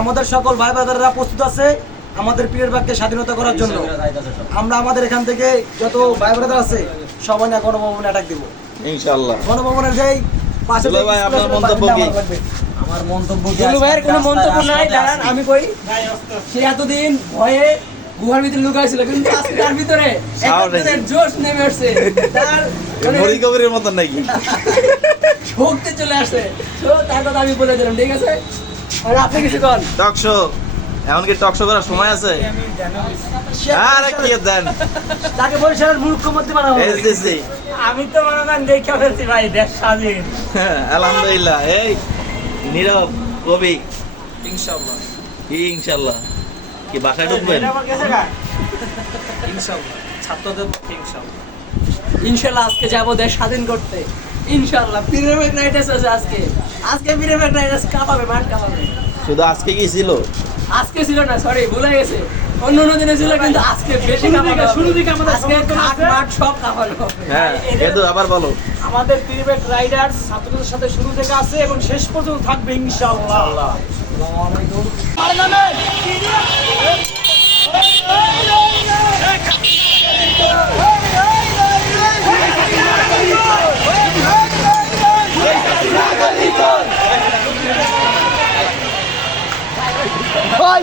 আমাদের সকল ভাই ব্রাদাররা প্রস্তুত আছে আমাদের পীরের বাগকে স্বাধীনতা করার জন্য। আমরা আমাদের এখান থেকে যত ভাই ব্রাদার আছে সবাই না গণভবনে অ্যাটাক দিব ইনশাআল্লাহ। গণভবনের যেই পাশে দুলা ভাই, আপনার মন্তব্য কি? আমার মন্তব্য কি? দুলু ভাইয়ের কোনো মন্তব্য নাই, দাঁড়ান আমি কই। সে এতদিন ভয়ে গুহার ভিতরে লুকাইছিল, কিন্তু আজকে তার ভিতরে একাত্তরের জোশ নেমে আসছে, তার মরি কবিরের মতন নাকি শক্তি চলে আসছে। তো তার কথা আমি বলে দিলাম, ঠিক আছে? আর আপনি কিছু কন। টক শো, এমন কি টক শো করার সময় আছে? আরে কি দেন, তাকে বরিশালের মুখ্যমন্ত্রী বানাবো। এসডিসি। আমি তো মনে করেন দেখে ফেলছি ভাই, দেশ স্বাধীন। আলহামদুলিল্লাহ। এই নীরব কবি, ইনশাআল্লাহ ইনশাআল্লাহ কি বাসায় ঢুকবেন? ইনশাআল্লাহ ছাত্রদের পক্ষে ইনশাআল্লাহ ইনশাআল্লাহ আজকে যাব দেশ স্বাধীন করতে। ইনশাআল্লাহ পিরামিড নাইটাস আছে আজকে পিরামিড নাইটাস কাঁপাবে, মাঠ কাঁপাবে। শুধু আজকে কি ছিল? আজকে ছিল না, সরি ভুলে গেছে, অন্য দিনে ছিল, কিন্তু আজকে বেশি কাঁপাবে। শুরু থেকে আমাদের আজকে ঘাট মাঠ সব কাঁপানো। হ্যাঁ, কিন্তু আবার বলো। আমাদের পিরিবেট রাইডার্স ছাত্রদের সাথে শুরু থেকে আছে এবং শেষ পর্যন্ত থাকবে ইনশাআল্লাহ। হয়